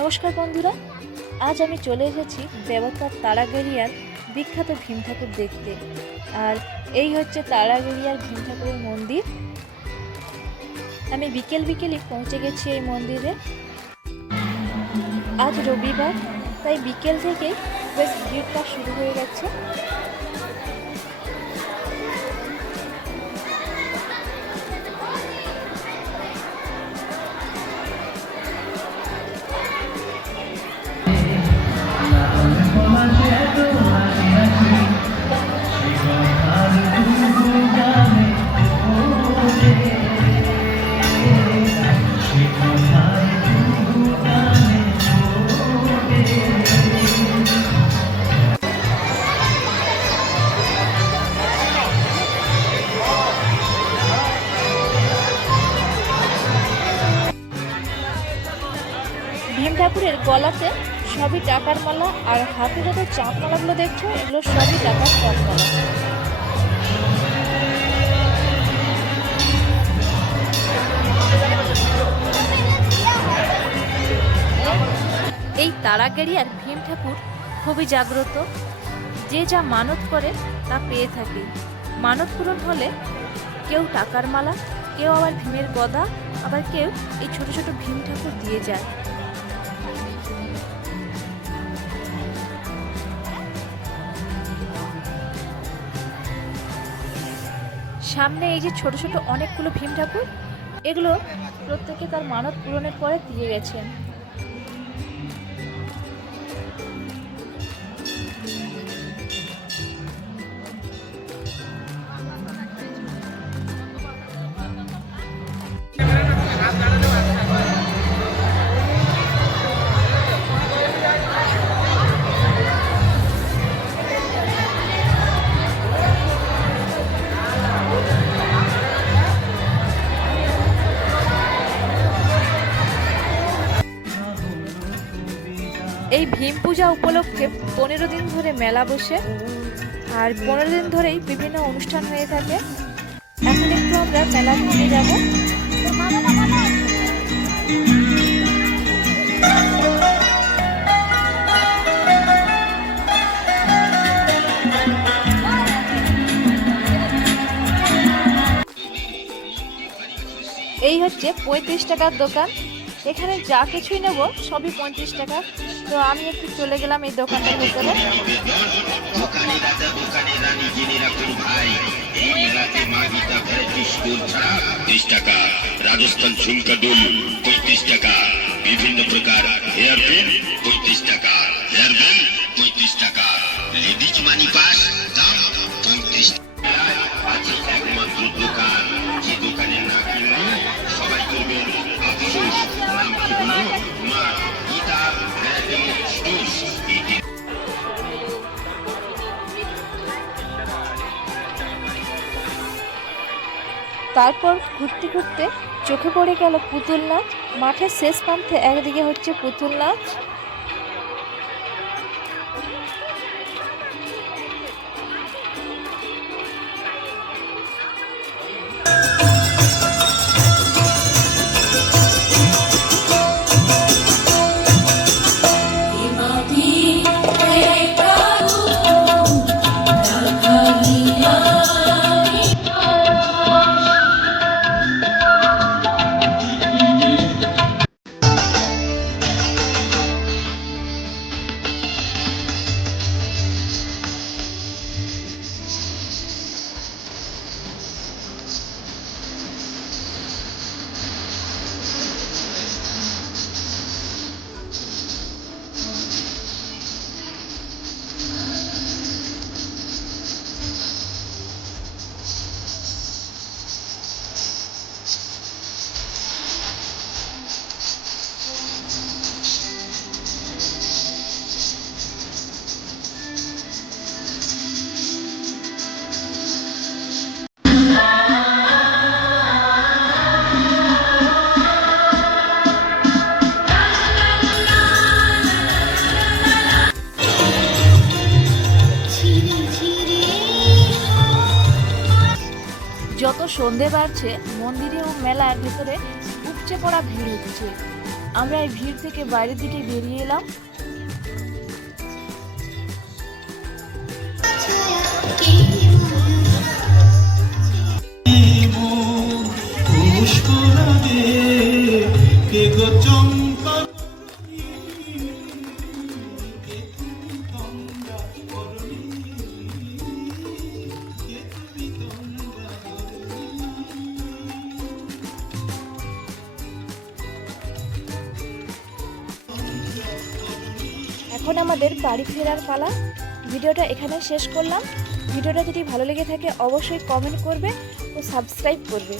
নমস্কার বন্ধুরা, আজ আমি চলে এসেছি দেবতার তারাগেরিয়ার বিখ্যাত ভীম ঠাকুর দেখতে। আর এই হচ্ছে তারাগেরিয়ার ভীম ঠাকুরের মন্দির। আমি বিকেল বিকেলই পৌঁছে গেছি এই মন্দিরে। আজ রবিবার, তাই বিকেল থেকেই বেশ ভিড়টা শুরু হয়ে গেছে। ঠাকুরের গলাতে সবই টাকার মালা, আর হাতে যত চাঁদ মালাগুলো দেখছ, এগুলো সবই টাকার চাঁদ মালা। এই তারাগেরিয়ার ভীম ঠাকুর খুবই জাগ্রত। যে যা মানত করে, তা পেয়ে থাকে। মানত পূরণ হলে কেউ টাকার মালা, কেউ আবার ভীমের গদা, আবার কেউ এই ছোট ছোট ভীম ঠাকুর দিয়ে যায়। সামনে এই যে ছোট ছোট অনেকগুলো ভীম ঠাকুর, এগুলো প্রত্যেকে তার মানত পূরণের পরে দিয়ে গেছেন। এই ভীম পূজা উপলক্ষে পনেরো দিন ধরে মেলা বসে আর পনেরো দিন ধরেই বিভিন্ন অনুষ্ঠান হয়ে থাকে। এখন একটু আমরা মেলা ঘুরে যাব। এই হচ্ছে পঁয়ত্রিশ টাকার দোকান। এখানে যা কিছুই নেব, সবই পঁয়ত্রিশ টাকা। তো আমি একটু চলে গেলাম এই দোকানটার ভেতরে। টাকা রাজস্থান ঝুমকা দুল পঁয়ত্রিশ টাকা বিভিন্ন প্রকার হেয়ার পেন পঁয়ত্রিশ টাকা হেয়ার বেল পঁয়ত্রিশ টাকা লেডিজ মানি পাস তারপর ঘুরতে ঘুরতে চোখে পড়ে গেল পুতুল নাচ। মাঠের শেষ প্রান্তে একদিকে হচ্ছে পুতুল নাচ সন্ধে বাড়ছে মন্দিরে ও মেলার ভেতরে উপচে পড়া ভিড় হচ্ছে। আমরা এই ভিড় থেকে বাইরের দিকে বেরিয়ে এলাম। পুষ্প কে গো এখন আমাদের বাড়ি ফেরার পালা। ভিডিওটা এখানে শেষ করলাম। ভিডিওটা যদি ভালো লেগে থাকে, অবশ্যই কমেন্ট করবে ও সাবস্ক্রাইব করবে।